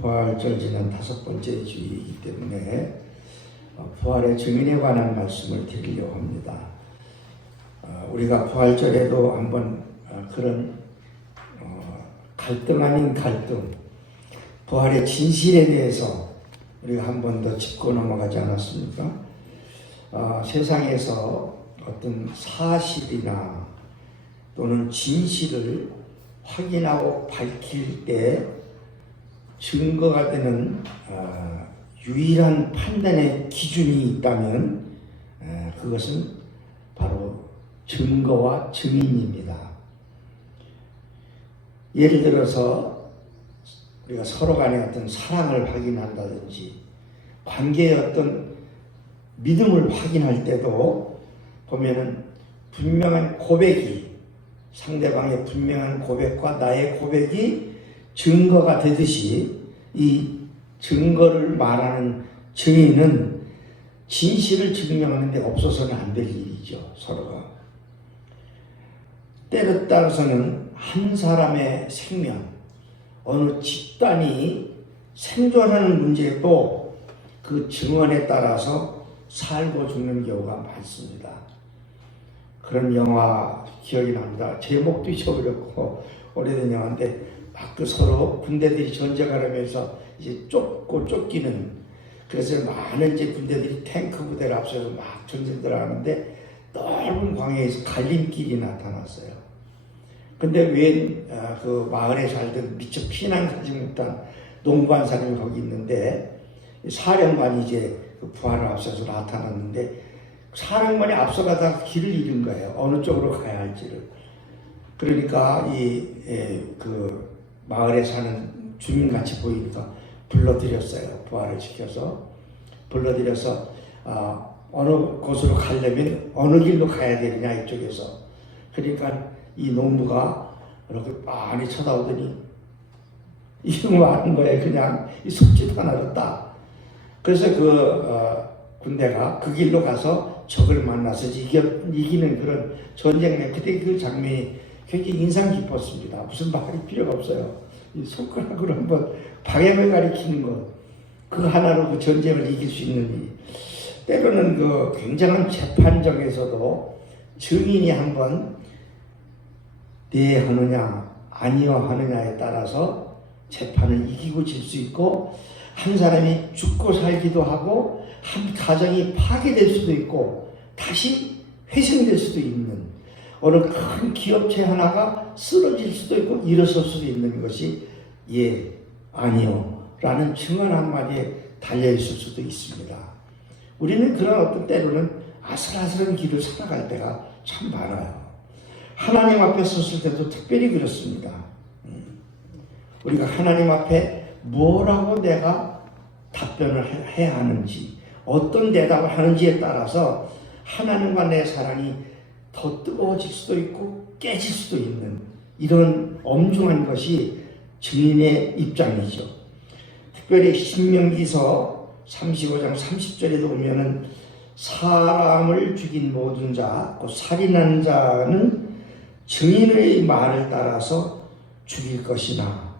부활절 지난 5번째 주일이기 때문에 부활의 증인에 관한 말씀을 드리려고 합니다. 우리가 부활절에도 한번 그런 갈등 아닌 갈등, 부활의 진실에 대해서 우리가 한 번 더 짚고 넘어가지 않았습니까? 세상에서 어떤 사실이나 또는 진실을 확인하고 밝힐 때 증거가 되는 유일한 판단의 기준이 있다면 그것은 바로 증거와 증인입니다. 예를 들어서 우리가 서로 간의 어떤 사랑을 확인한다든지 관계의 어떤 믿음을 확인할 때도 보면은 분명한 고백이, 상대방의 분명한 고백과 나의 고백이 증거가 되듯이 이 증거를 말하는 증인은 진실을 증명하는 데 없어서는 안 될 일이죠. 서로가. 때로 따라서는 한 사람의 생명, 어느 집단이 생존하는 문제도 그 증언에 따라서 살고 죽는 경우가 많습니다. 그런 영화 기억이 납니다. 제목도 잊어버렸고 오래된 영화인데 막 그 서로 군대들이 전쟁하면서 이제 쫓고 쫓기는, 그래서 많은 이제 군대들이 탱크 부대를 앞서서 막 전쟁들 하는데 넓은 광야에서 갈림길이 나타났어요. 근데 왜 그 마을에 살던 미처 피난하지 못한 농부한 사람이 거기 있는데 사령관이 이제 그 부하를 앞서서 나타났는데 사령관이 앞서가다가 길을 잃은 거예요. 어느 쪽으로 가야 할지를. 그러니까 그 마을에 사는 주민같이 보이니까 불러들였어요. 부하를 시켜서 불러들여서 어느 곳으로 가려면 어느 길로 가야 되느냐 이쪽에서. 그러니까 이 농부가 이렇게 많이 쳐다보더니 이런 거 하는 거예요. 그냥 이 속짓 하나로 딱. 그래서 군대가 그 길로 가서 적을 만나서 이기는 그런 전쟁. 그때 그 장면이 굉장히 인상 깊었습니다. 무슨 말이 필요가 없어요. 이 손가락으로 한번 방향을 가리키는 것, 그 하나로 그 전쟁을 이길 수 있는 일. 때로는 그 굉장한 재판정에서도 증인이 한번 네 하느냐 아니요 하느냐에 따라서 재판을 이기고 질 수 있고, 한 사람이 죽고 살기도 하고 한 가정이 파괴될 수도 있고 다시 회생될 수도 있는, 어느 큰 기업체 하나가 쓰러질 수도 있고 일어설 수도 있는 것이 예, 아니요 라는 증언 한마디에 달려있을 수도 있습니다. 우리는 그런 어떤 때로는 아슬아슬한 길을 살아갈 때가 참 많아요. 하나님 앞에 섰을 때도 특별히 그렇습니다. 우리가 하나님 앞에 뭐라고 내가 답변을 해야 하는지, 어떤 대답을 하는지에 따라서 하나님과 내 사랑이 더 뜨거워질 수도 있고 깨질 수도 있는 이런 엄중한 것이 증인의 입장이죠. 특별히 신명기서 35장 30절에도 보면은 사람을 죽인 모든 자, 또 살인한 자는 증인의 말을 따라서 죽일 것이나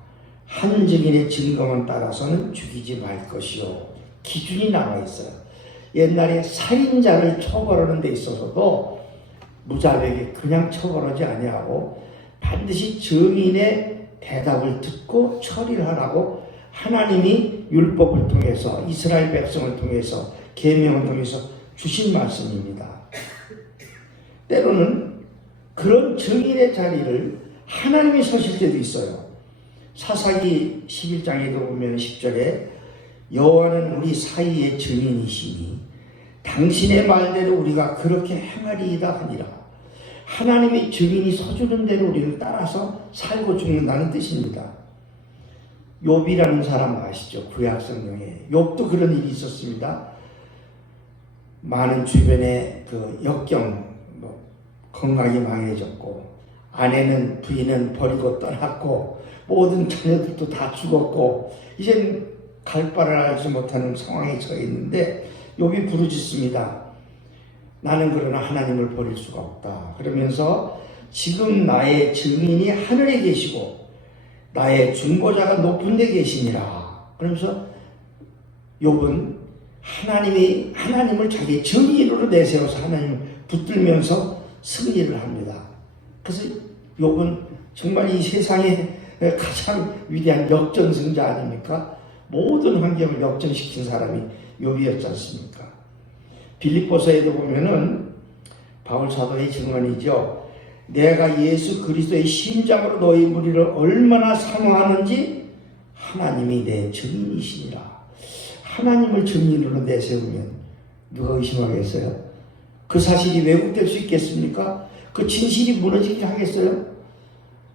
한 증인의 증거만 따라서는 죽이지 말 것이요. 기준이 나와 있어요. 옛날에 살인자를 처벌하는 데 있어서도 무자백에 그냥 처벌하지 아니하고 반드시 증인의 대답을 듣고 처리를 하라고 하나님이 율법을 통해서, 이스라엘 백성을 통해서, 계명을 통해서 주신 말씀입니다. 때로는 그런 증인의 자리를 하나님이 서실 때도 있어요. 사사기 11장에도 보면 10절에 여호와는 우리 사이의 증인이시니 당신의 말대로 우리가 그렇게 행하리이다 하니라. 하나님의 증인이 서주는 대로 우리는 따라서 살고 죽는다는 뜻입니다. 욥이라는 사람 아시죠? 구약 성경에 욥도 그런 일이 있었습니다. 많은 주변에 그 역경, 건강이 망해졌고 아내는 부인은 버리고 떠났고 모든 자녀들도 다 죽었고 이젠 갈 바를 알지 못하는 상황에 처해 있는데 욥이 부르짖습니다. 나는 그러나 하나님을 버릴 수가 없다. 그러면서 지금 나의 증인이 하늘에 계시고 나의 중보자가 높은 데 계시니라. 그러면서 욥은 하나님을 자기 정의로 내세워서 하나님을 붙들면서 승리를 합니다. 그래서 욥은 정말 이 세상에 가장 위대한 역전승자 아닙니까? 모든 환경을 역전시킨 사람이 욥이었지 않습니까? 빌립보서에도 보면은 바울 사도의 증언이죠. 내가 예수 그리스도의 심장으로 너희 무리를 얼마나 사모하는지 하나님이 내 증인이시니라. 하나님을 증인으로 내세우면 누가 의심하겠어요? 그 사실이 왜곡될 수 있겠습니까? 그 진실이 무너지게 하겠어요?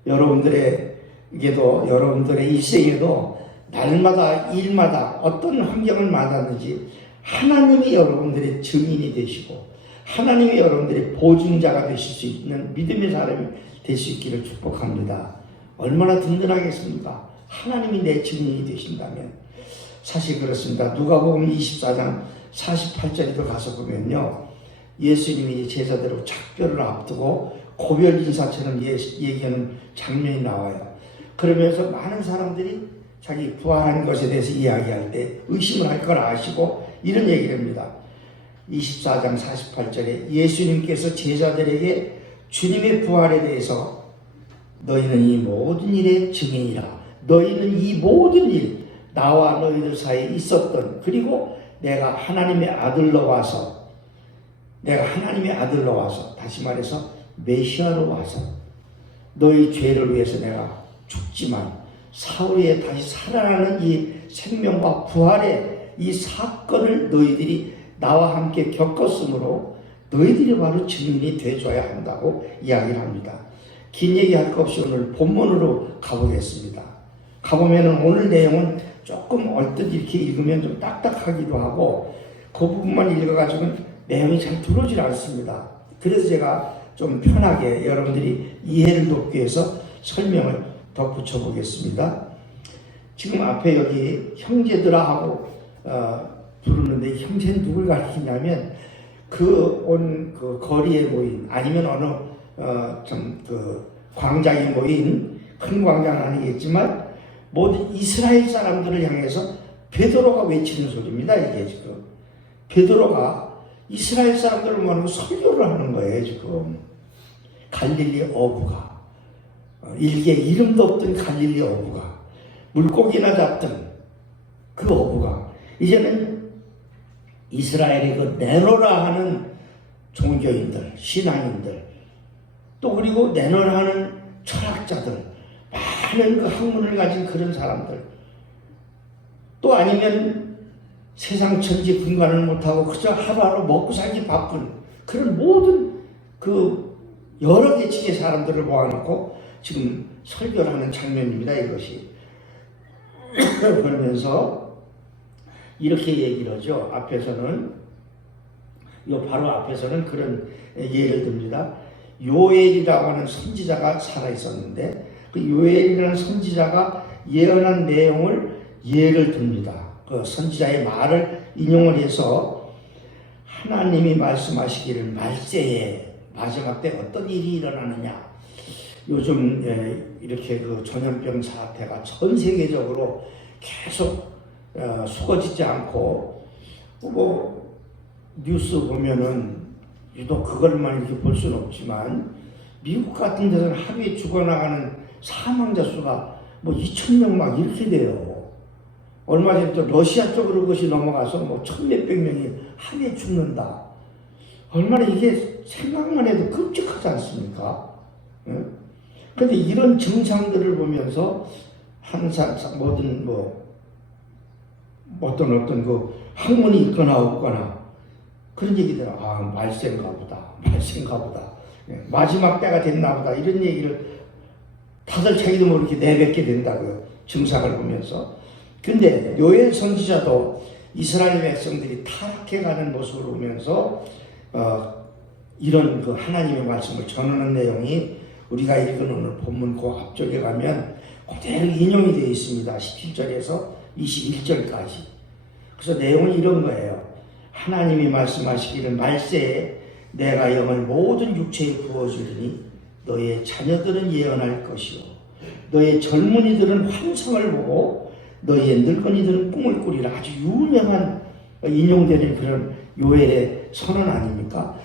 여러분들의 일생에도 날마다 일마다 어떤 환경을 만나는지 하나님이 여러분들의 증인이 되시고 하나님이 여러분들의 보증자가 되실 수 있는 믿음의 사람이 될 수 있기를 축복합니다. 얼마나 든든하겠습니까? 하나님이 내 증인이 되신다면. 사실 그렇습니다. 누가복음 24장 48절에도 가서 보면요, 예수님이 제자대로 작별을 앞두고 고별 인사처럼 얘기하는 장면이 나와요. 그러면서 많은 사람들이 자기 부활한 것에 대해서 이야기할 때 의심을 할 걸 아시고 이런 얘기를 합니다. 24장 48절에 예수님께서 제자들에게 주님의 부활에 대해서 너희는 이 모든 일의 증인이라. 너희는 이 모든 일, 나와 너희들 사이에 있었던, 그리고 내가 하나님의 아들로 와서, 다시 말해서 메시아로 와서 너희 죄를 위해서 내가 죽지만 사후에 다시 살아나는 이 생명과 부활의 이 사건을 너희들이 나와 함께 겪었으므로 너희들이 바로 증인이 되어줘야 한다고 이야기를 합니다. 긴 얘기할 것 없이 오늘 본문으로 가보겠습니다. 가보면 오늘 내용은 조금 얼뜻 이렇게 읽으면 좀 딱딱하기도 하고 그 부분만 읽어가지고는 내용이 잘 들어오질 않습니다. 그래서 제가 좀 편하게 여러분들이 이해를 돕기 위해서 설명을 덧붙여 보겠습니다. 지금 앞에 여기 형제들아 하고 부르는데 형제는 누굴 가리키냐면 그 거리에 모인 아니면 광장에 모인 큰 광장은 아니겠지만 모든 이스라엘 사람들을 향해서 베드로가 외치는 소리입니다. 이게 지금 베드로가 이스라엘 사람들을 모아놓고 설교를 하는 거예요. 지금 갈릴리 어부가 일개 이름도 없던 갈릴리 어부가 물고기나 잡던 그 어부가 이제는 이스라엘의 그 네로라 하는 종교인들, 신앙인들, 또 그리고 네로라 하는 철학자들, 많은 그 학문을 가진 그런 사람들, 또 아니면 세상 천지 분간을 못하고 그저 하루하루 먹고 살기 바쁜 그런 모든 그 여러 계층의 사람들을 모아놓고 지금 설교를 하는 장면입니다. 이것이. 그러면서 이렇게 얘기를 하죠. 바로 앞에서는 그런 예를 듭니다. 요엘이라고 하는 선지자가 살아있었는데 그 요엘이라는 선지자가 예언한 내용을 예를 듭니다. 그 선지자의 말을 인용을 해서 하나님이 말씀하시기를 말세에 마지막 때 어떤 일이 일어나느냐. 요즘 이렇게 그 전염병 사태가 전 세계적으로 계속 수거지지 않고 뭐 뉴스 보면은 유독 그걸만 이렇게 볼 수는 없지만 미국 같은 데서는 하루에 죽어나가는 사망자 수가 뭐 2,000명 막 이렇게 돼요. 얼마 전에 또 러시아 쪽으로 그것이 넘어가서 뭐 1,몇백 명이 하루에 죽는다. 얼마나 이게 생각만 해도 끔찍하지 않습니까? 그런데 이런 증상들을 보면서 항상 어떤 그 학문이 있거나 없거나 그런 얘기들, 말세인가 보다. 마지막 때가 됐나 보다. 이런 얘기를 다들 자기도 모르게 내뱉게 된다고요. 증상을 보면서. 근데 요엘 선지자도 이스라엘 백성들이 타락해가는 모습을 보면서 이런 그 하나님의 말씀을 전하는 내용이 우리가 읽은 오늘 본문 그 앞쪽에 가면 그대로 인용이 되어 있습니다. 17절에서 21절까지. 그래서 내용은 이런 거예요. 하나님이 말씀하시기를 말세에 내가 영을 모든 육체에 부어주리니 너의 자녀들은 예언할 것이요 너의 젊은이들은 환상을 보고 너희의 늙은이들은 꿈을 꾸리라. 아주 유명한 인용되는 그런 요엘의 선언 아닙니까?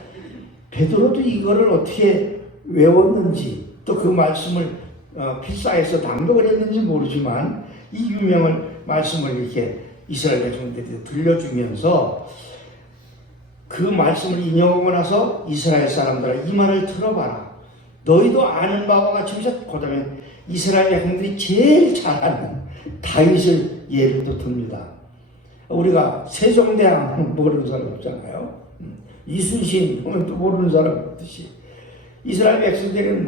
베드로도 이거를 어떻게 외웠는지 또 그 말씀을 필사해서 낭독을 했는지 모르지만 이 유명한 말씀을 이렇게 이스라엘 백성들에게 들려주면서 그 말씀을 인용하고 나서 이스라엘 사람들아 이 말을 들어봐라. 너희도 아는 바와 같이 그 다음에 이스라엘 백성들이 제일 잘하는 다윗을 예를 또 듭니다. 우리가 세종대왕 모르는 사람 없잖아요. 이순신 보면 또 모르는 사람 없듯이 이스라엘 백성들은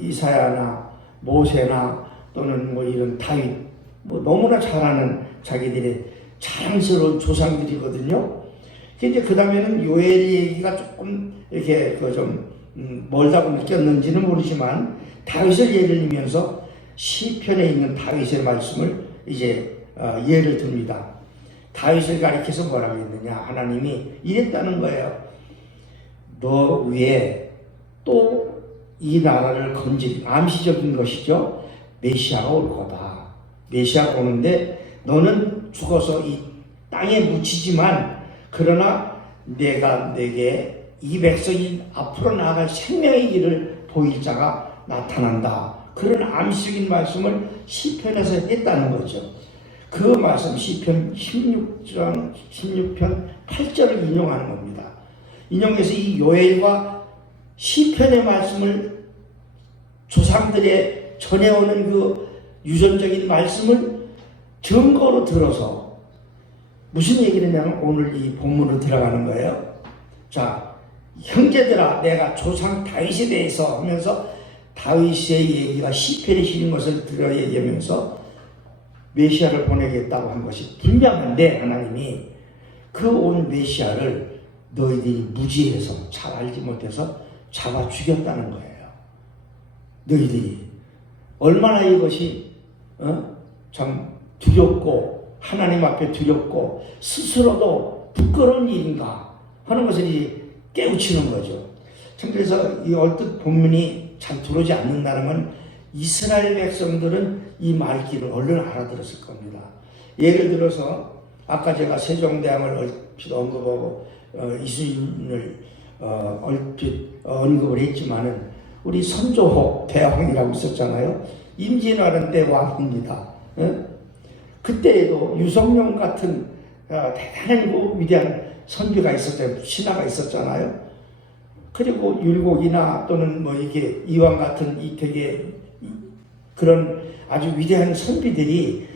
이사야나 모세나 또는 이런 다윗 너무나 잘하는 자기들의 자랑스러운 조상들이거든요. 이제 그 다음에는 요엘 얘기가 조금 이렇게 멀다고 느꼈는지는 모르지만 다윗을 예를 들면서 시편에 있는 다윗의 말씀을 이제 예를 듭니다. 다윗을 가리켜서 뭐라고 했느냐? 하나님이 이랬다는 거예요. 너 위에 또 이 나라를 암시적인 것이죠. 메시아가 올 거다. 메시아가 오는데 너는 죽어서 이 땅에 묻히지만 그러나 내가 내게 이 백성이 앞으로 나아갈 생명의 길을 보일 자가 나타난다. 그런 암시적인 말씀을 시편에서 했다는 거죠. 그 말씀 시편 16편 8절을 인용하는 겁니다. 인용해서 이 요엘과 시편의 말씀을 조상들의 전해오는 그 유전적인 말씀을 증거로 들어서 무슨 얘기를 하냐면 오늘 이 본문으로 들어가는 거예요. 자, 형제들아 내가 조상 다윗에 대해서 하면서 다윗의 얘기가 시편에 실린 것을 들어 얘기하면서 메시아를 보내겠다고 한 것이 분명한데 하나님이 그 온 메시아를 너희들이 무지해서 잘 알지 못해서 잡아 죽였다는 거예요. 너희들이 얼마나 이것이 참 두렵고 하나님 앞에 두렵고 스스로도 부끄러운 일인가 하는 것을 이제 깨우치는 거죠. 참 그래서 이 얼뜻 본문이 잘 들어오지 않는다는 건 이스라엘 백성들은 이 말귀를 얼른 알아들었을 겁니다. 예를 들어서 아까 제가 세종대왕을 얼핏 언급하고 이순신을 얼핏 언급을 했지만은 우리 선조호 대왕이라고 있었잖아요. 임진왜란 때 왕입니다. 그때에도 유성룡 같은 대단한 위대한 선비가 있었잖아요. 신하가 있었잖아요. 그리고 율곡이나 또는 이게 이왕 같은 이 되게 그런 아주 위대한 선비들이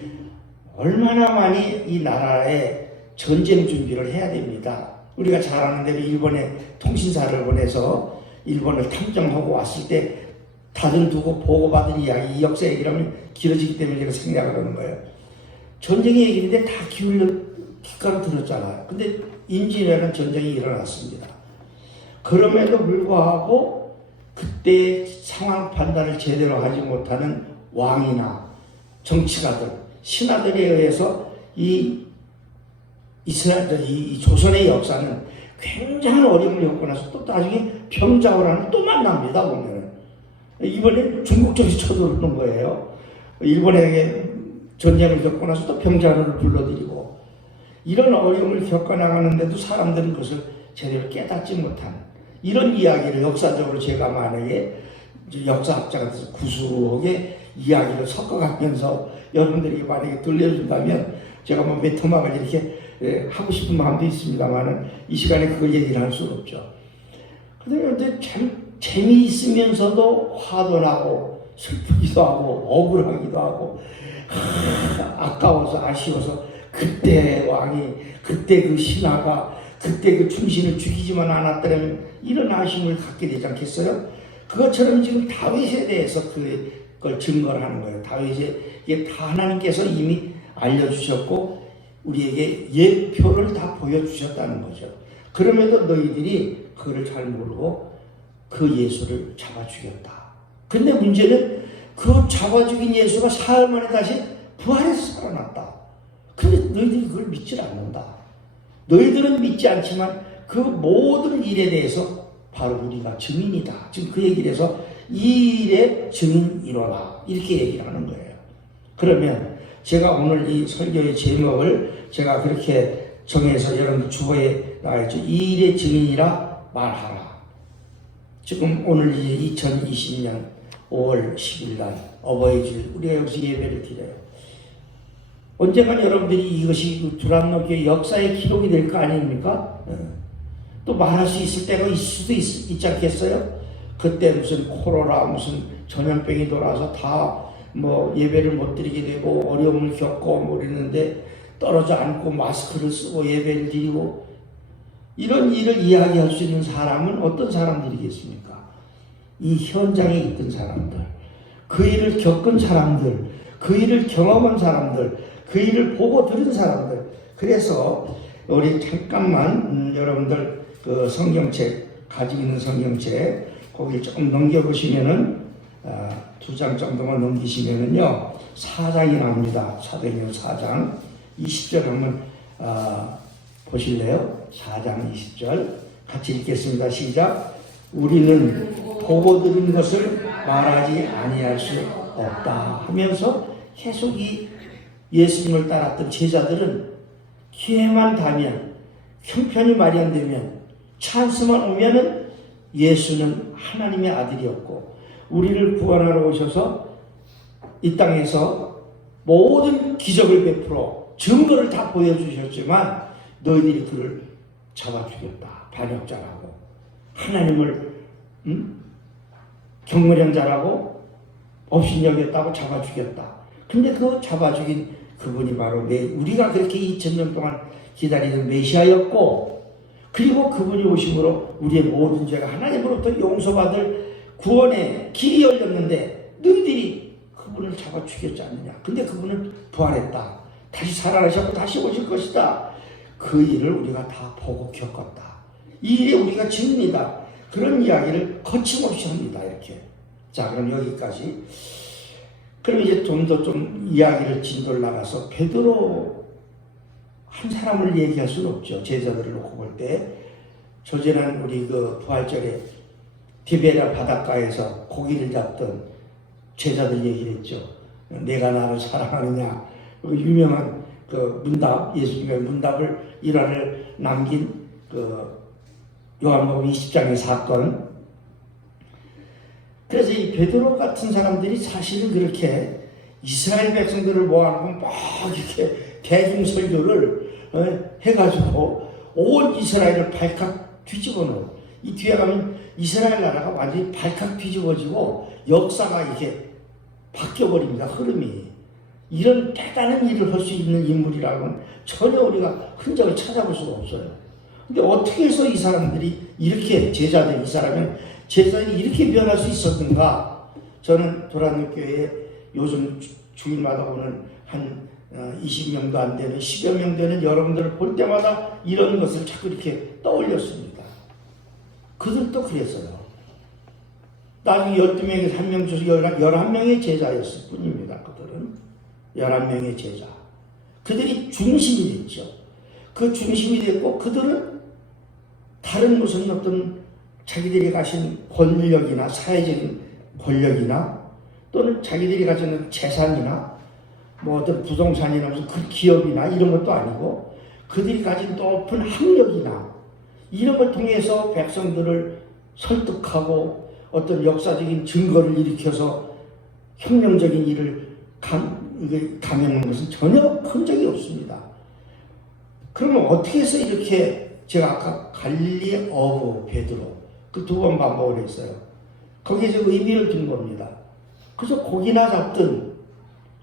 얼마나 많이 이 나라에 전쟁 준비를 해야 됩니다. 우리가 잘 아는 대로 일본에 통신사를 보내서 일본을 탐정하고 왔을 때 다들 두고 보고받은 이야기, 이 역사 얘기라면 길어지기 때문에 제가 생략을 하는 거예요. 전쟁의 얘기인데 다 귓가로 들었잖아요. 근데 임진왜란 전쟁이 일어났습니다. 그럼에도 불구하고 그때 상황 판단을 제대로 하지 못하는 왕이나 정치가들, 신하들에 의해서 이 조선의 역사는 굉장한 어려움을 겪고 나서 또 나중에 병자호란을 또 만납니다. 보면은 이번엔 중국 쪽에서 쳐들어오는 거예요. 일본에게 전쟁을 겪고 나서 또 병자호란을 불러들이고 이런 어려움을 겪어나가는데도 사람들은 그것을 제대로 깨닫지 못한 이런 이야기를 역사적으로 제가 만약에 역사학자가 돼서 구수하게 이야기를 섞어가면서 여러분들이 만약에 들려준다면 제가 몇 토막을 이렇게 하고 싶은 마음도 있습니다만은 이 시간에 그걸 얘기를 할 수는 없죠. 그런데 참 재미있으면서도 화도 나고 슬프기도 하고 억울하기도 하고 아까워서 아쉬워서 그때 왕이 그때 그 신하가 그때 그 충신을 죽이지만 않았다면 이런 아쉬움을 갖게 되지 않겠어요? 그것처럼 지금 다윗에 대해서 그걸 증거를 하는 거예요. 다윗에 다 하나님께서 이미 알려주셨고 우리에게 예표를 다 보여주셨다는 거죠. 그럼에도 너희들이 그거를 잘 모르고 그 예수를 잡아 죽였다. 근데 문제는 그 잡아 죽인 예수가 사흘 만에 다시 부활해서 살아났다. 근데 너희들이 그걸 믿질 않는다. 너희들은 믿지 않지만 그 모든 일에 대해서 바로 우리가 증인이다. 지금 그 얘기를 해서 이 일의 증인이로라 이렇게 얘기를 하는 거예요. 그러면 제가 오늘 이 설교의 제목을 제가 그렇게 정해서 여러분들 주보에 나와있죠. 이 일의 증인이라 말하라. 지금 오늘 이제 2020년 5월 10일 날 어버이주일 우리가 여기서 예배를 드려요. 언젠간 여러분들이 이것이 두란노교의 역사의 기록이 될 거 아닙니까? 또 말할 수 있을 때가 있을 수도 있지 않겠어요? 그때 무슨 코로나 무슨 전염병이 돌아와서 다 뭐 예배를 못 드리게 되고 어려움을 겪고 뭐 이랬는데 떨어져 앉고 마스크를 쓰고 예배를 드리고 이런 일을 이야기할 수 있는 사람은 어떤 사람들이겠습니까? 이 현장에 있던 사람들, 그 일을 겪은 사람들, 그 일을 경험한 사람들, 그 일을 보고 들은 사람들. 그래서 우리 잠깐만 여러분들 그 성경책 가지고 있는 성경책 거기 조금 넘겨보시면은 2장 정도만 넘기시면은요 4장이 나옵니다. 사도행전 4장 20절 한번 보실래요? 4장 20절 같이 읽겠습니다. 시작. 우리는 보고 들은 것을 말하지 아니할 수 없다 하면서 계속 이 예수님을 따랐던 제자들은 기회만 닿으면 형편이 마련되면 찬스만 오면은 예수는 하나님의 아들이었고 우리를 구원하러 오셔서 이 땅에서 모든 기적을 베풀어 증거를 다 보여주셨지만 너희들이 그를 잡아 죽였다. 반역자라고 하나님을 경멸형자라고 업신여겼다고 잡아 죽였다. 근데 그 잡아 죽인 그분이 바로 우리가 그렇게 2000년 동안 기다리던 메시아였고 그리고 그분이 오심으로 우리의 모든 죄가 하나님으로부터 용서받을 구원의 길이 열렸는데 너희들이 그분을 잡아 죽였지 않느냐. 근데 그분은 부활했다. 다시 살아나셨고 다시 오실 것이다. 그 일을 우리가 다 보고 겪었다. 이 일에 우리가 증인이다. 그런 이야기를 거침없이 합니다. 이렇게. 자, 그럼 여기까지. 그럼 이제 좀 더 이야기를 진도를 나가서 베드로 한 사람을 얘기할 수는 없죠. 제자들을 놓고 볼 때. 저제는 우리 그 부활절에 디베랴 바닷가에서 고기를 잡던 제자들 얘기를 했죠. 내가 나를 사랑하느냐. 그 유명한 그 문답, 예수님의 문답을 일화를 남긴 그 요한복음 20장의 사건. 그래서 이 베드로 같은 사람들이 사실은 그렇게 이스라엘 백성들을 모아놓고 막 이렇게 대중설교를 해가지고 온 이스라엘을 발칵 뒤집어 놓은 이 뒤에 가면 이스라엘 나라가 완전히 발칵 뒤집어지고 역사가 이렇게 바뀌어버립니다. 흐름이. 이런 대단한 일을 할 수 있는 인물이라고는 전혀 우리가 흔적을 찾아볼 수가 없어요. 근데 어떻게 해서 이 사람들이 이렇게 제자들, 이 사람은 제자들이 이렇게 변할 수 있었는가? 저는 도란교회에 요즘 주일마다 오는 한 20명도 안 되는 10여 명 되는 여러분들을 볼 때마다 이런 것을 자꾸 이렇게 떠올렸습니다. 그들도 그랬어요. 나중에 12명에서 1명 줘서 11명의 제자였을 뿐입니다. 그들은 11명의 제자. 그들이 중심이 됐죠. 그 중심이 됐고 그들은 다른 무슨 어떤 자기들이 가진 권력이나 사회적인 권력이나 또는 자기들이 가진 재산이나 뭐 어떤 부동산이나 무슨 그 기업이나 이런 것도 아니고 그들이 가진 높은 학력이나 이런 걸 통해서 백성들을 설득하고 어떤 역사적인 증거를 일으켜서 혁명적인 일을 감행한 것은 전혀 흔적이 없습니다. 그러면 어떻게 해서 이렇게 제가 아까 갈릴리 어부 베드로 그 2번 반복을 했어요. 거기에 의미를 둔 겁니다. 그래서 고기나 잡든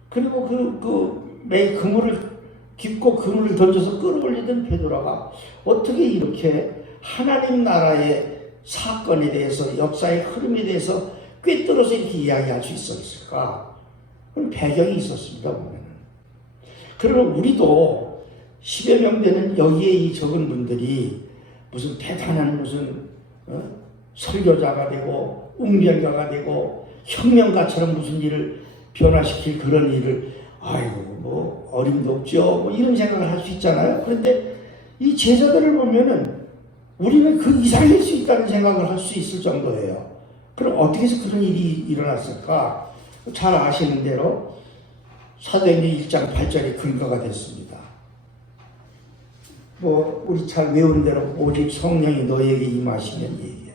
그리고 매 그물을 깊고 그물을 던져서 끌어올리던 베드로가 어떻게 이렇게 하나님 나라의 사건에 대해서 역사의 흐름에 대해서 꿰뚫어서 이렇게 이야기할 수 있었을까? 그런 배경이 있었습니다. 보면은. 그러면 우리도 10여 명 되는 여기에 이 적은 분들이 무슨 대단한 무슨 설교자가 되고 웅변가가 되고 혁명가처럼 무슨 일을 변화시킬 그런 일을 아이고 뭐 어림도 없죠 뭐 이런 생각을 할 수 있잖아요. 그런데 이 제자들을 보면은 우리는 그 이상일 수 있다는 생각을 할 수 있을 정도예요. 그럼 어떻게 해서 그런 일이 일어났을까? 잘 아시는 대로 사도행전 1장 8절이 근거가 됐습니다. 우리 잘 외우는 대로 오직 성령이 너에게 임하시면 얘기해요.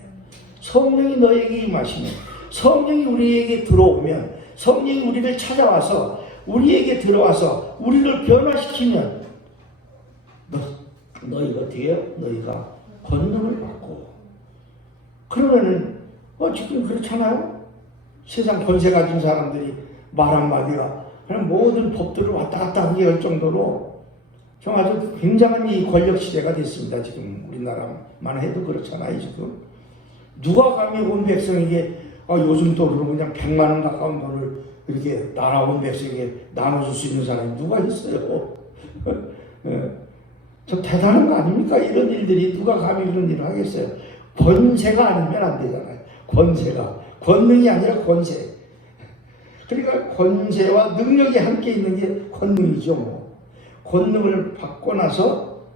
성령이 너에게 임하시면, 성령이 우리에게 들어오면, 성령이 우리를 찾아와서 우리에게 들어와서 우리를 변화시키면 너희가 어떻게 해요? 너희가 권능을 받고. 그러면은 지금 그렇잖아요. 세상 권세 가진 사람들이 말 한마디가 그냥 모든 법들을 왔다 갔다 하게 할 정도로 좀 아주 굉장한 이 권력 시대가 됐습니다. 지금 우리나라만 해도 그렇잖아요. 지금 누가 감히 온 백성에게 요즘 돈으로 그냥 100만 원 가까운 돈을 이렇게 나라 온 백성에게 나눠줄 수 있는 사람이 누가 있어요? 저 대단한 거 아닙니까? 이런 일들이 누가 감히 이런 일을 하겠어요? 권세가 아니면 안 되잖아요. 권세가. 권능이 아니라 권세. 그러니까 권세와 능력이 함께 있는 게 권능이죠. 뭐. 권능을 받고 나서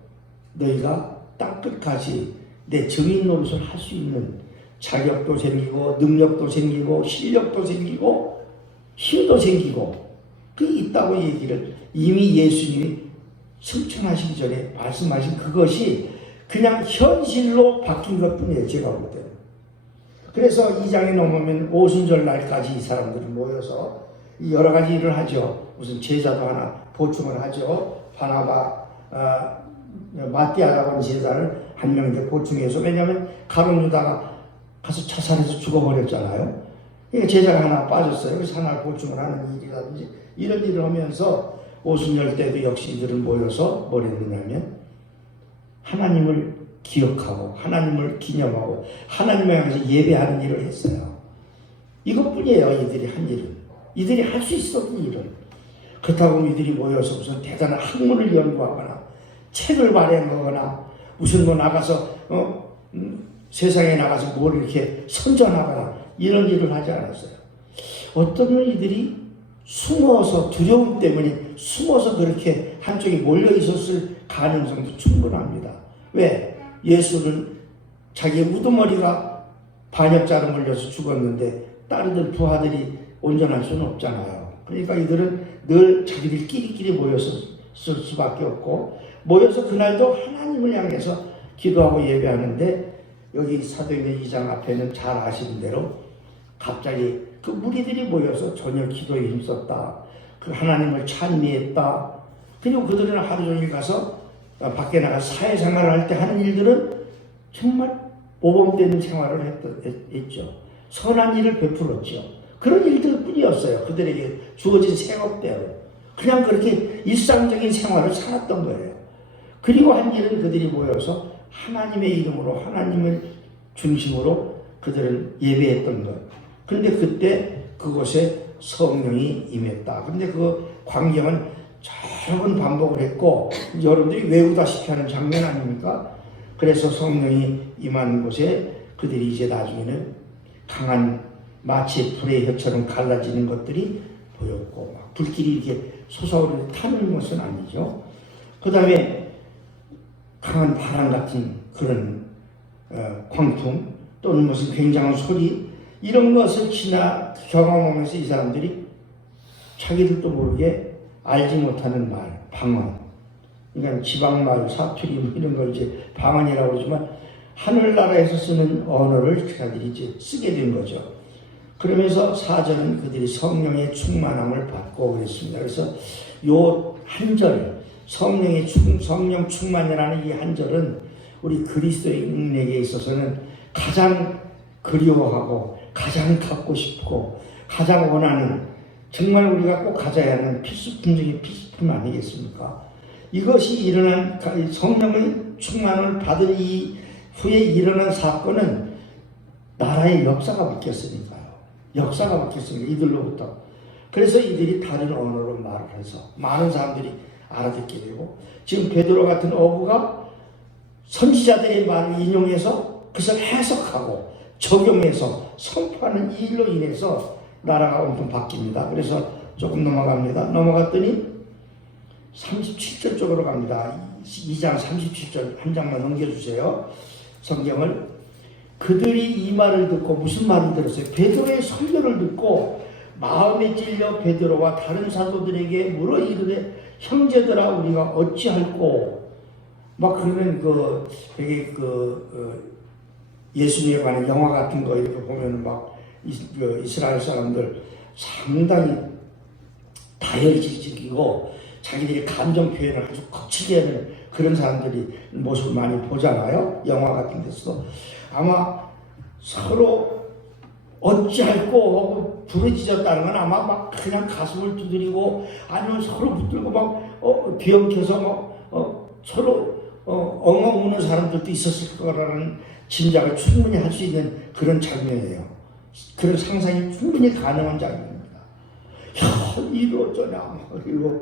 너희가 땅끝까지 내 증인 노릇을 할 수 있는 자격도 생기고 능력도 생기고 실력도 생기고 힘도 생기고 그게 있다고 얘기를 이미 예수님이 승천하시기 전에 말씀하신 그것이 그냥 현실로 바뀐 것뿐이에요. 제가 볼 때는. 그래서 2장에 넘으면 오순절 날까지 이 사람들이 모여서 여러 가지 일을 하죠. 무슨 제사도 하나 보충을 하죠. 바나바, 마띠아라고 하는 제사를 한 명 이제 보충해서, 왜냐하면 가룟 유다가 가서 자살해서 죽어버렸잖아요. 그러니까 제사가 하나 빠졌어요. 그래서 하나 보충을 하는 일이라든지 이런 일을 하면서 오순절 때도 역시 이들은 모여서 뭘 했느냐면 하나님을 기억하고 하나님을 기념하고 하나님을 향해서 예배하는 일을 했어요. 이것뿐이에요. 이들이 한 일은. 이들이 할 수 있었던 일은. 그렇다고 이들이 모여서 무슨 대단한 학문을 연구하거나 책을 발행하거나 무슨 나가서 세상에 나가서 뭘 이렇게 선전하거나 이런 일을 하지 않았어요. 어떤 이들이 숨어서, 두려움 때문에 숨어서 그렇게 한쪽에 몰려 있었을 가능성도 충분합니다. 왜? 예수는 자기 우두머리가 반역자로 몰려서 죽었는데 딸들 부하들이 온전할 수는 없잖아요. 그러니까 이들은 늘 자기들끼리 모여서 쓸 수밖에 없고, 모여서 그날도 하나님을 향해서 기도하고 예배하는데, 여기 사도행전 2장 앞에는 잘 아시는 대로 갑자기 그 무리들이 모여서 저녁 기도에 힘썼다. 그 하나님을 찬미했다. 그리고 그들은 하루 종일 가서 밖에 나가 사회생활을 할 때 하는 일들은 정말 모범되는 생활을 했죠. 선한 일을 베풀었죠. 그런 일들 뿐이었어요. 그들에게 주어진 생업대로. 그냥 그렇게 일상적인 생활을 살았던 거예요. 그리고 한 일은 그들이 모여서 하나님의 이름으로, 하나님을 중심으로 그들은 예배했던 것. 그런데 그때 그곳에 성령이 임했다. 그런데 그 광경은 여러 번 반복을 했고, 여러분들이 외우다시피 하는 장면 아닙니까? 그래서 성령이 임한 곳에 그들이 이제 나중에는 강한 마치 불의 혀처럼 갈라지는 것들이 보였고, 막 불길이 이렇게 솟아오르는 타는 것은 아니죠. 그 다음에 강한 바람 같은 그런 광풍 또는 무슨 굉장한 소리, 이런 것을 경험하면서 이 사람들이 자기들도 모르게 알지 못하는 말, 방언, 그러니까 지방말, 사투리 이런 걸 이제 방언이라고 그러지만 하늘나라에서 쓰는 언어를 자기들이 이제 쓰게 된 거죠. 그러면서 4절은 그들이 성령의 충만함을 받고 그랬습니다. 그래서 요 한 절, 성령 충만이라는 이 한 절은 우리 그리스도인에게 있어서는 가장 그리워하고 가장 갖고 싶고 가장 원하는, 정말 우리가 꼭 가져야 하는 필수품 중에 필수품 아니겠습니까? 이것이 일어난, 성령의 충만을 받은 이 후에 일어난 사건은 나라의 역사가 바뀌었으니까요. 역사가 바뀌었으니까 이들로부터. 그래서 이들이 다른 언어로 말을 해서 많은 사람들이 알아듣게 되고, 지금 베드로 같은 어부가 선지자들의 말을 인용해서 그것을 해석하고 적용해서 선포하는 이 일로 인해서 나라가 엄청 바뀝니다. 그래서 조금 넘어갑니다. 넘어갔더니 37절 쪽으로 갑니다. 2장 37절 한 장만 넘겨주세요. 성경을. 그들이 이 말을 듣고, 무슨 말을 들었어요? 베드로의 설교를 듣고 마음에 찔려 베드로와 다른 사도들에게 물어 이르되 형제들아 우리가 어찌할꼬. 막 그러면 되게 예수님에 관한 영화 같은 거 이렇게 보면 막 이스라엘 사람들 상당히 다혈질적이고 자기들이 감정 표현을 아주 거칠게 하는 그런 사람들이 모습을 많이 보잖아요. 영화 같은 데서도. 아마 서로 어찌할꼬 부르짖었다는 건 아마 막 그냥 가슴을 두드리고 아니면 서로 붙들고 막 뒤엉켜서 서로 엉엉 우는 사람들도 있었을 거라는 짐작을 충분히 할 수 있는 그런 장면이에요. 그런 상상이 충분히 가능한 장면입니다. 야, 이거 어쩌냐 이거.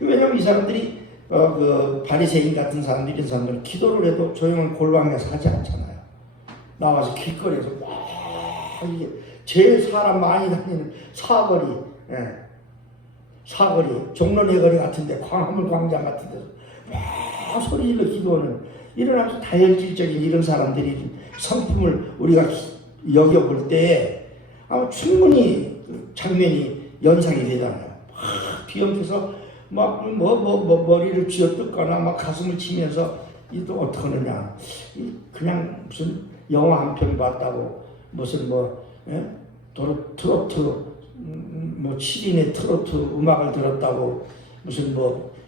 왜냐면 이 사람들이 바리새인 같은 사람들 이런 사람들은 기도를 해도 조용한 골방에서 하지 않잖아요. 나와서 길거리에서 이게 제일 사람 많이 다니는 사거리, 사거리, 종로내거리 같은데, 광화문 광장 같은 데서 막 소리질러 기도하는 이런 아주 다혈질적인 이런 사람들이 성품을 우리가 여겨볼 때 아마 충분히 장면이 연상이 되잖아요. 막 뒤엉켜서 막 머리를 쥐어뜯거나 막 가슴을 치면서 이또 어떡하느냐. 그냥 무슨 영화 한 편 봤다고 무슨 트로트 7인의 트로트 음악을 들었다고 무슨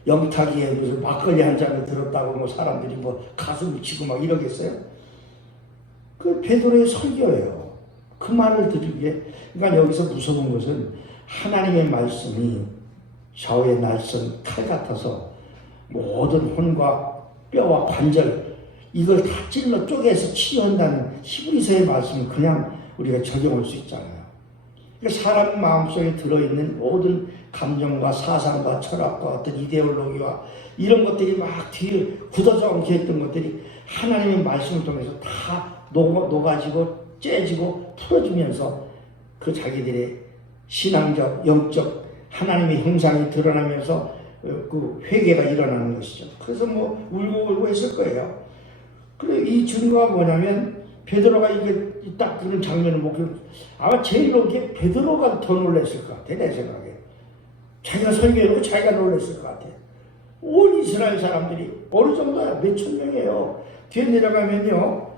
영탁이의 무슨 막걸리 한 잔을 들었다고 사람들이 가슴을 치고 막 이러겠어요? 그 베드로의 설교예요. 그 말을 들으게. 그러니까 여기서 무서운 것은 하나님의 말씀이 좌우의 날선 칼 같아서 모든 혼과 뼈와 관절 이걸 다 찔러 쪼개서 치유한다는 히브리서의 말씀을 그냥 우리가 적용할 수 있잖아요. 그러니까 사람 마음속에 들어있는 모든 감정과 사상과 철학과 어떤 이데올로기와 이런 것들이 막 뒤에 굳어져 엉켜있던 것들이 하나님의 말씀을 통해서 다 녹아지고 째지고 풀어지면서 그 자기들의 신앙적, 영적 하나님의 형상이 드러나면서 그 회개가 일어나는 것이죠. 그래서 울고 했을 거예요. 그래 이 증거가 뭐냐면 베드로가 이게 딱 그런 장면을 보고 아마 제일 놀게 베드로가 더 놀랐을 것 같아 내 생각에. 자기가 설교해놓고 자기가 놀랐을 것 같아. 온 이스라엘 사람들이 어느 정도야 몇천 명이에요. 뒤에 내려가면요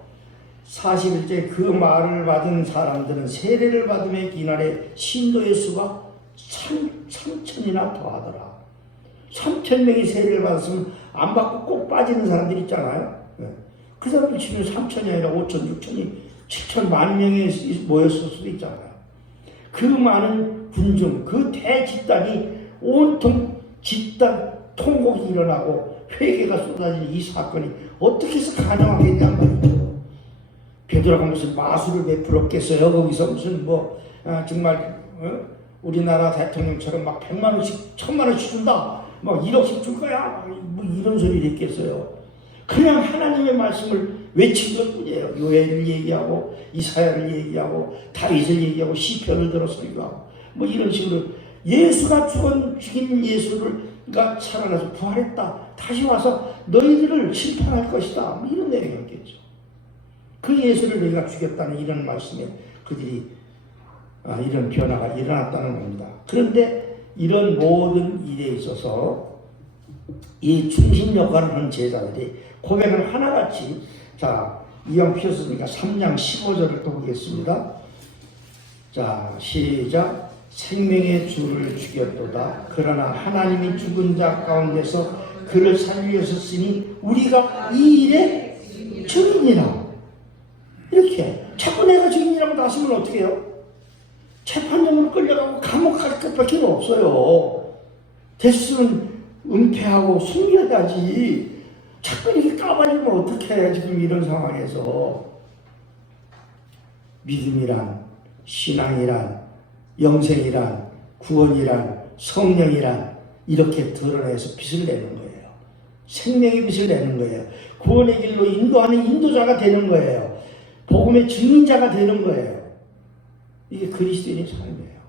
41제 그 말을 받은 사람들은 세례를 받음에 기날에 신도의 수가 3천이나 더하더라. 3,000명이 세례를 받았으면 안 받고 꼭 빠지는 사람들 있잖아요. 그 사람들 치면 3천이 아니라 5천, 6천이 7천 만 명이 모였을 수도 있잖아요. 그 많은 군중, 그 대집단이 온통 집단 통곡이 일어나고 회개가 쏟아지는 이 사건이 어떻게 해서 가능하겠냔 말이죠. 베드로가 무슨 마술을 베풀었겠어요. 거기서 무슨 정말 우리나라 대통령처럼 막 100만 원씩 1000만 원씩 준다. 막 1억씩 줄 거야. 이런 소리를 했겠어요. 그냥 하나님의 말씀을 외친 것뿐이에요. 요엘을 얘기하고 이사야를 얘기하고 다윗을 얘기하고 시편을 들어 설교하고 이런 식으로 예수가 죽인 예수가 살아나서 부활했다. 다시 와서 너희들을 심판할 것이다. 이런 내용이었겠죠. 그 예수를 너희가 죽였다는 이런 말씀에 그들이 이런 변화가 일어났다는 겁니다. 그런데 이런 모든 일에 있어서 이 중심 역할을 하는 제자들이 고백을 하나같이 이왕 피었으니까 3장 15절을 또 보겠습니다. 자 시작. 생명의 주를 죽였도다. 그러나 하나님이 죽은 자 가운데서 그를 살리셨으니 우리가 이 일의 증인이라. 이렇게 자꾸 내가 증인이라고 나서면 어떻게 해요? 재판정으로 끌려가고 감옥 갈 것밖에 없어요. 됐으면 은폐하고 숨겨야지. 자꾸 이렇게 까발리면 어떡해. 지금 이런 상황에서 믿음이란, 신앙이란, 영생이란, 구원이란, 성령이란 이렇게 드러내서 빛을 내는 거예요. 생명의 빛을 내는 거예요. 구원의 길로 인도하는 인도자가 되는 거예요. 복음의 증인자가 되는 거예요. 이게 그리스도인의 삶이에요.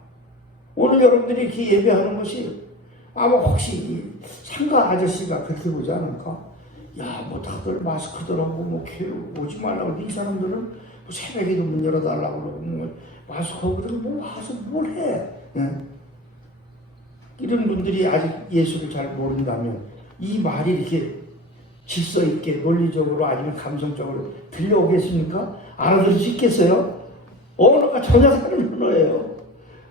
오늘 여러분들이 이렇게 예배하는 것이 아마 혹시 상가 아저씨가 그렇게 보지 않을까? 야, 다들 마스크들 하고 교회 오지 말라고 그러는데 이 사람들은 새벽에도 문 열어달라고 그러고 마스크 하고 그러면 와서 뭘 해? 예? 이런 분들이 아직 예수를 잘 모른다면 이 말이 이렇게 질서 있게 논리적으로 아니면 감성적으로 들려오겠습니까? 알아들을 수 있겠어요? 언어가 전혀 다른 언어예요.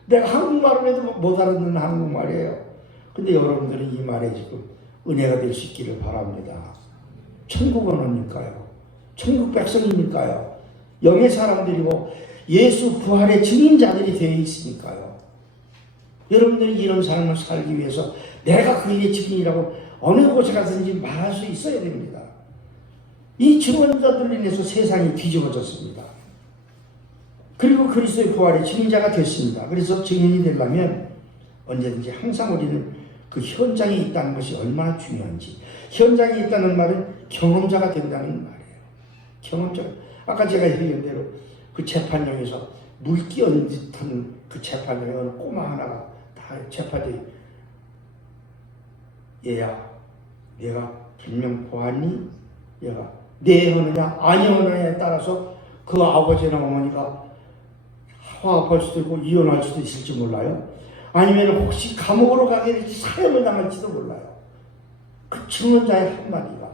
내가 한국말을 해도 못 알아듣는 한국말이에요. 근데 여러분들은 이 말에 지금 은혜가 될 수 있기를 바랍니다. 천국 언어니까요. 천국 백성이니까요. 영의 사람들이고 예수 부활의 증인자들이 되어 있으니까요. 여러분들이 이런 삶을 살기 위해서 내가 그의 증인이라고 어느 곳에 가든지 말할 수 있어야 됩니다. 이 증언자들로 인해서 세상이 뒤집어졌습니다. 그리고 그리스도의 부활의 증인자가 됐습니다. 그래서 증인이 되려면 언제든지 항상 우리는 그 현장에 있다는 것이 얼마나 중요한지, 현장에 있다는 말은 경험자가 된다는 말이에요. 경험자. 아까 제가 얘기한 대로 그 재판용에서 물 끼얹은 듯한 그 재판용에 어느 꼬마 하나가 다 재판에 얘야, 내가 분명 보았니? 얘가 네 하느냐 아니 하느냐에 따라서 그 아버지나 어머니가 화합할 수도 있고 이혼할 수도 있을지 몰라요. 아니면 혹시 감옥으로 가게 될지 사형을 당할지도 몰라요. 그 증언자의 한마디가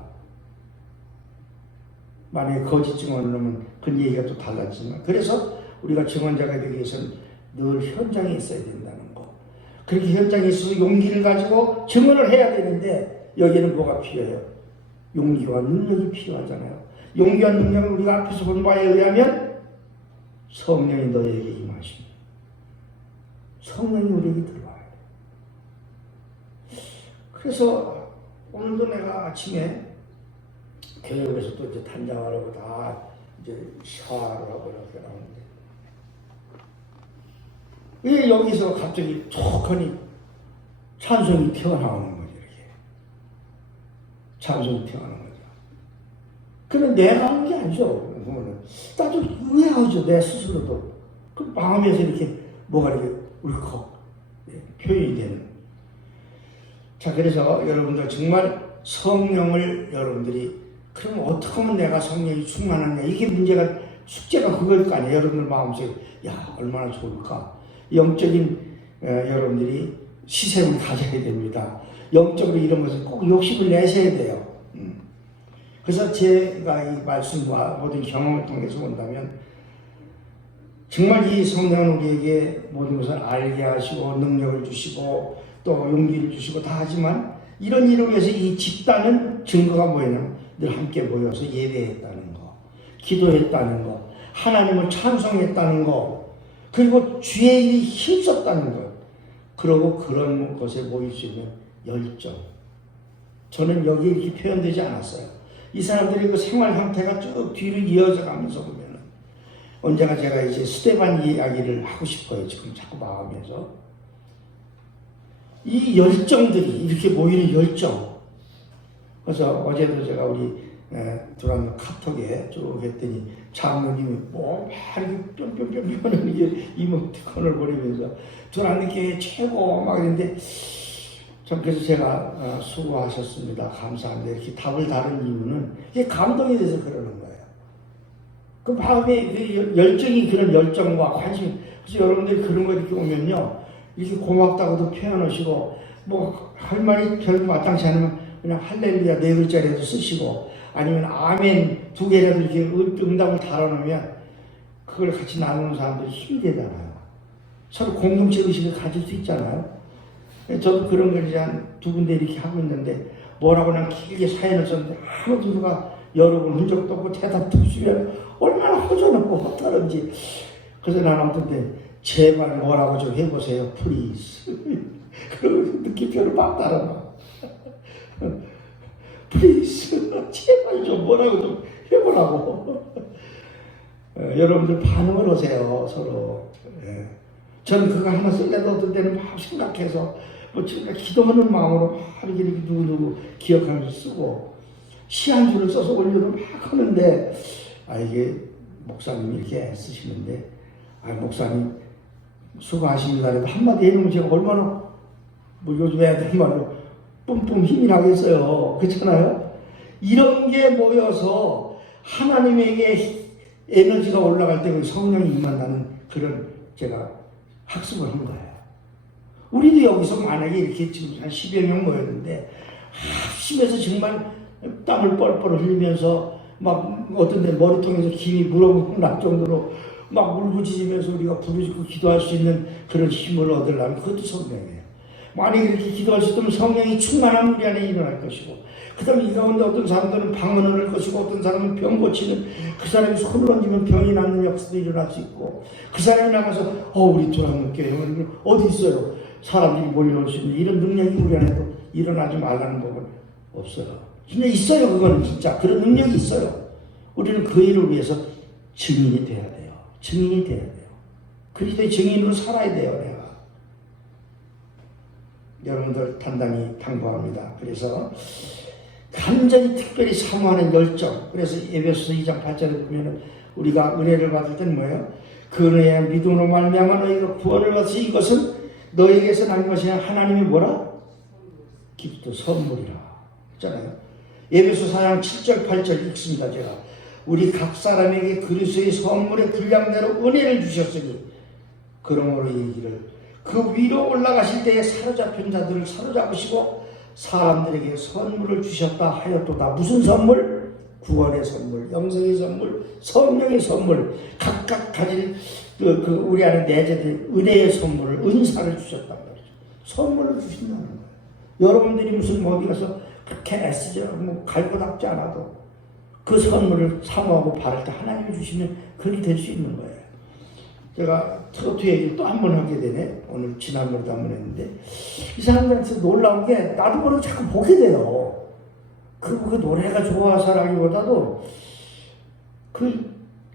만약에 거짓 증언을 하면 그 얘기가 또 달랐지만, 그래서 우리가 증언자가 되기 위해서는 늘 현장에 있어야 된다는 거. 그렇게 현장에 있어서 용기를 가지고 증언을 해야 되는데 여기는 뭐가 필요해요? 용기와 능력이 필요하잖아요. 용기와 능력을 우리가 앞에서 본 바에 의하면 성령이 너에게 임하십니다. 성령이 우리에게 들어와요. 그래서 오늘도 내가 아침에 교회에서 또 이제 단장하라고 다 이제 샤워를 하고 이렇게 나오는데, 왜 여기서 갑자기 툭하니 찬송이 튀어나오는 거죠. 이렇게 찬송이 튀어나오는 거죠. 그건 내가 하는 게 아니죠. 나도 의아하죠. 내 스스로도. 그 마음에서 이렇게 뭐가 이렇게 울컥 표현이 되는. 자, 그래서 여러분들 정말 성령을 여러분들이, 그럼 어떻게 하면 내가 성령이 충만하냐, 이게 문제가, 숙제가 그거일 거 아니에요. 여러분들 마음속에 야 얼마나 좋을까. 영적인 여러분들이 시샘을 가져야 됩니다. 영적으로 이런 것을 꼭 욕심을 내셔야 돼요. 그래서 제가 이 말씀과 모든 경험을 통해서 본다면 정말 이 성령은 우리에게 모든 것을 알게 하시고 능력을 주시고 또 용기를 주시고 다 하지만, 이런 일을 위해서 이 집단은 증거가 뭐냐면 늘 함께 모여서 예배했다는 거, 기도했다는 거, 하나님을 찬송했다는 거, 그리고 주의 일이 힘썼다는 것. 그러고 그런 것에 모일 수 있는 열정. 저는 여기에 이렇게 표현되지 않았어요. 이 사람들의 그 생활 형태가 쭉 뒤로 이어져 가면서 보면은, 언제가 제가 이제 스데반 이야기를 하고 싶어요. 지금 자꾸 마음에서. 이 열정들이 이렇게 모이는 열정. 그래서 어제도 제가 우리 두란 카톡에 쭉 했더니 장로님이 뭐 막 이렇게 뿅뿅뿅뿅 이게 이모티콘을 보내면서 두란님께 최고 막 이랬는데, 그래서 제가 수고하셨습니다, 감사합니다 이렇게 답을 다른 이유는 이게 감동이 돼서 그러는 거예요. 그 마음에 그 열정이, 그런 열정과 관심. 그래서 여러분들이 그런 거 이렇게 오면요, 이렇게 고맙다고도 표현하시고, 뭐 할 말이 별로 마땅치 않으면 그냥 할렐루야 4글자라도 쓰시고, 아니면 아멘 2개라도 이렇게 응답을 달아놓으면 그걸 같이 나누는 사람들이 힘이 되잖아요. 서로 공동체 의식을 가질 수 있잖아요. 저도 그런 걸 이제 한 2군데 이렇게 하고 있는데, 뭐라고 난 길게 사연을 썼는데 아무도 누가 여러 번 흔적도 없고 대답도 없으면 얼마나 허전하고 허탈한지. 그래서 나는 어떤 때 제발 뭐라고 좀 해보세요, 플리즈. 그러고 느낌표를 막 따라놔. 플리즈, 제발 좀 뭐라고 좀 해보라고. 여러분들 반응을 하세요, 서로. 저는 그거 하나 쓸래도 어떤 때는 막 생각해서 뭐 지금 기도하는 마음으로 막 이렇게 누구누구 기억하면서 쓰고, 시 한 줄을 써서 올려도 막 하는데, 이게 목사님이 이렇게 쓰시는데, 목사님 수고하십니다 해도 한마디 해놓으면 제가 얼마나, 뭐 요즘 애들 말로 뿜뿜 힘이 나겠어요. 그렇잖아요? 이런 게 모여서 하나님에게 에너지가 올라갈 때 성령이 임한다는 그런 제가 학습을 한 거예요. 우리도 여기서 만약에 이렇게 지금 한 10여 명 모였는데 합심해서 정말 땀을 뻘뻘 흘리면서 막 어떤 데 머리통에서 김이 물어붙고 날 정도로 막 울부짖으면서 우리가 부르짖고 기도할 수 있는 그런 힘을 얻으려면 그것도 성령이에요. 만약에 이렇게 기도할 수 있다면 성령이 충만한 우리 안에 일어날 것이고, 그 다음에 이 가운데 어떤 사람들은 방언을 할 것이고, 어떤 사람은 병 고치는, 그 사람이 손을 얹으면 병이 낫는 역사도 일어날 수 있고, 그 사람이 나가서 우리 돌아볼게요. 어디 있어요? 사람들이 몰려올 수 있는 이런 능력이 우리 안에도 일어나지 말라는 법은 없어요. 근데 있어요. 그거는 진짜 그런 능력이 있어요. 우리는 그 일을 위해서 증인이 돼야 돼요. 증인이 돼야 돼요. 그리스도의 증인으로 살아야 돼요. 내가 여러분들 단단히 당부합니다. 그래서 간절히 특별히 사모하는 열정. 그래서 에베소서 2장 8절에 보면은 우리가 은혜를 받을 때는 뭐예요? 그 은혜의 믿음으로 말미암아 너희가 구원을 받으시 이것은 너희에게서 난 것이 아니라 하나님이 뭐라? 기쁘도 선물이라 했잖아요. 에베소 4장 7절 8절 읽습니다. 제가 우리 각 사람에게 그리스도의 선물의 분량대로 은혜를 주셨으니 그러므로 이 길을 그 위로 올라가실 때에 사로잡힌 자들을 사로잡으시고 사람들에게 선물을 주셨다 하였도다. 무슨 선물? 구원의 선물, 영생의 선물, 성령의 선물, 각각 가질 우리 안에 내재된 은혜의 선물을, 은사를 주셨단 말이죠. 선물을 주신다는 거예요. 여러분들이 무슨 어디 가서 그렇게 애쓰지 않고 갈고 닦지 않아도 그 선물을 사모하고 바랄 때 하나님이 주시면 그렇게 될 수 있는 거예요. 제가 트로트 얘기를 또 한 번 하게 되네. 오늘 지난번에도 한 번 했는데 이 사람들한테 놀라운 게 나도 모르게 자꾸 보게 돼요. 그 노래가 좋아서라기보다도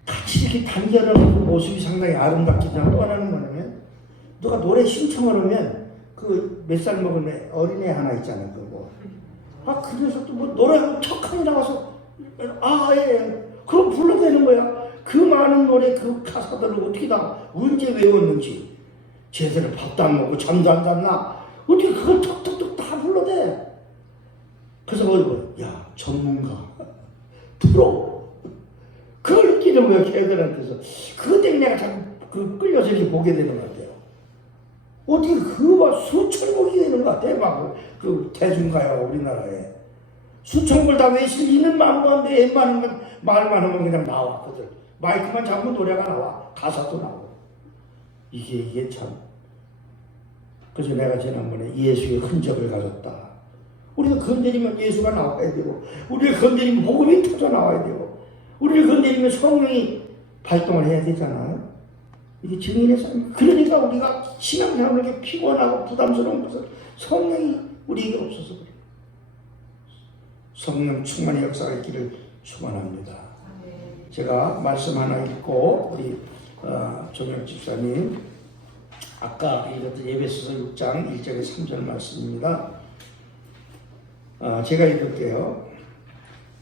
같이 이렇게 단결하는 그 모습이 상당히 아름답기 때문에 또 하나는 뭐냐면 누가 노래 신청을 하면 그 몇 살 먹은 어린애 하나 있잖아요. 그래서 또 뭐 노래하고 척하니 나와서 예. 그럼 불러대는 거야. 그 많은 노래 그 가사들을 어떻게 다 언제 외웠는지 제대로 밥도 안 먹고 잠도 안 잤나 어떻게 그걸 톡톡톡 다 불러대. 그래서 야 전문가 프로 그걸 느끼는 거야. 걔들한테서 그것 때문에 내가 자꾸 끌려서 이렇게 보게 되는 것 같아요. 어떻게 그거 수천 곡이 되는 것 같아. 막 그 대중가요 우리나라에 수천 곡을 다 외실 있는 마음도 안 돼. 웬만한 건 말만 하면 그냥 나와. 그들 마이크만 잡으면 노래가 나와. 가사도 나오고. 이게 참. 그래서 내가 지난번에 예수의 흔적을 가졌다. 우리가 건드리면 예수가 나와야 되고, 우리가 건드리면 복음이 터져 나와야 되고, 우리를 건드리면 성령이 발동을 해야 되잖아요. 이게 증인의 삶. 그러니까 우리가 신앙생활을 이렇게 피곤하고 부담스러운 것은 성령이 우리에게 없어서 그래요. 성령 충만의 역사가 있기를 축원합니다. 제가 말씀 하나 읽고 우리 조명 집사님 아까 읽었던 에베소서 6장 1절에 3절 말씀입니다. 제가 읽을게요.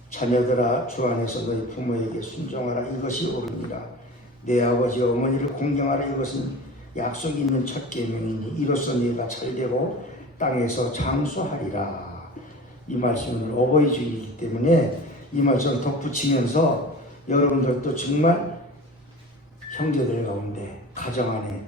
자녀들아 주 안에서 너희 부모에게 순종하라. 이것이 옳으니라. 내 아버지와 어머니를 공경하라. 이것은 약속이 있는 첫 계명이니 이로써 네가 잘되고 땅에서 장수하리라. 이 말씀은 어버이주의이기 때문에 이 말씀을 덧붙이면서 여러분들도 정말 형제들 가운데 가정 안에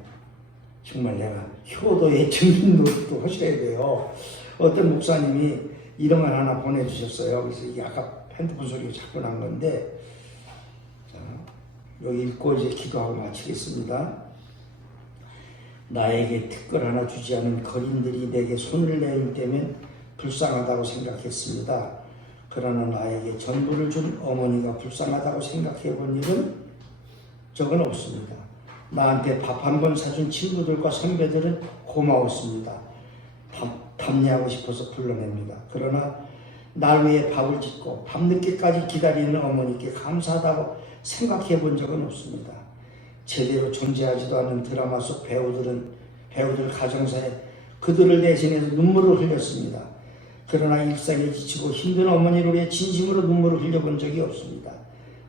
정말 내가 효도의 증인으로도 하셔야 돼요. 어떤 목사님이 이런 걸 하나 보내주셨어요. 그래서 이게 아까 핸드폰 소리가 자꾸 난 건데, 자, 여기 읽고 이제 기도하고 마치겠습니다. 나에게 특권 하나 주지 않은 거린들이 내게 손을 내밀 때면 불쌍하다고 생각했습니다. 그러나 나에게 전부를 준 어머니가 불쌍하다고 생각해 본 일은 적은 없습니다. 나한테 밥 한 번 사준 친구들과 선배들은 고마웠습니다. 답례하고 싶어서 불러냅니다. 그러나 날 위해 밥을 짓고 밤늦게까지 기다리는 어머니께 감사하다고 생각해 본 적은 없습니다. 제대로 존재하지도 않는 드라마 속 배우들 가정사에 그들을 대신해서 눈물을 흘렸습니다. 그러나 일상에 지치고 힘든 어머니를 위해 진심으로 눈물을 흘려본 적이 없습니다.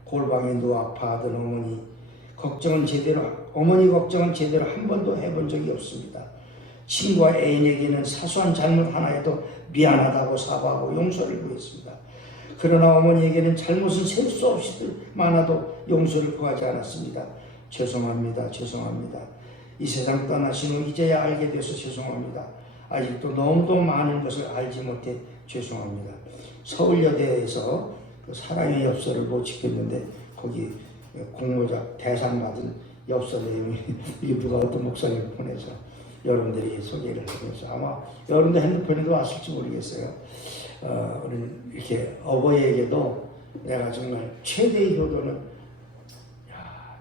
골방에 누워 아파하던 어머니 걱정은 제대로 한 번도 해본 적이 없습니다. 친구와 애인에게는 사소한 잘못 하나에도 미안하다고 사과하고 용서를 구했습니다. 그러나 어머니에게는 잘못은 셀 수 없이 많아도 용서를 구하지 않았습니다. 죄송합니다. 이 세상 떠나신 후 이제야 알게 돼서 죄송합니다. 아직도 너무도 많은 것을 알지 못해 죄송합니다. 서울여대에서 그 사랑의 엽서를 못 지켰는데 거기 공모작 대상 받은 엽서 내용이 이게 누가 어떤 목사님을 보내서 여러분들이 소개를 하면서 아마 여러분들 핸드폰에도 왔을지 모르겠어요. 우리 이렇게 어버이에게도 내가 정말 최대의 효도는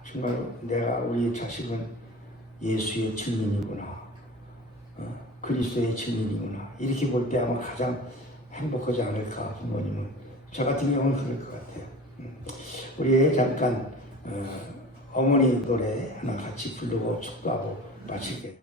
정말 내가 우리 자식은 예수의 증인이구나, 그리스도의 증인이구나 이렇게 볼 때 아마 가장 행복하지 않을까. 부모님은 저 같은 경우는 그럴 것 같아요. 우리 잠깐 어머니 노래 하나 같이 부르고 축도하고 마칠게요.